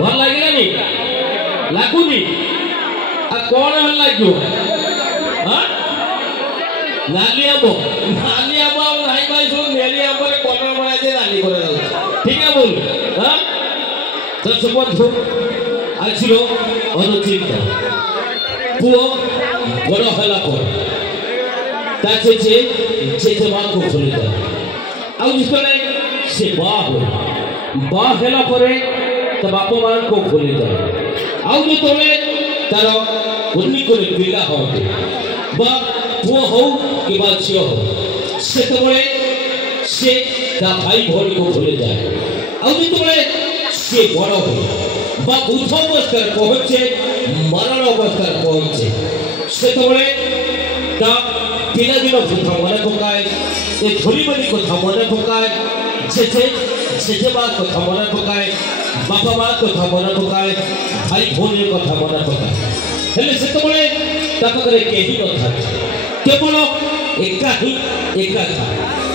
भल लगे लगुनि कौन हल लगे नाली आंब नहीं भाई सुन नेली आंब कलर बना दे नाली कर ठीक है बोल हाँ तो सब बंधु आज अनुचिंता पुओ बड़ हला से माँ को खोली जाए से बाहला बाप मान को खोली जाए आउ जो तार उन्नी को पिला हम पुओ हो कि झी हो से भाई भौणी को खोली जाए आउ से बड़ हो बुद्ध अवस्था पहुँचे मरण अवस्था पहुँचे से पिलादिन कथा मन पकाए ए धोलीबली कथा मन पकाए जेजेमा कथा मन पकाए बापा माँ कथा मन पकाए भाई भौणी कथा मन पकाए हेले से कहीं न था केवल एका ही एका था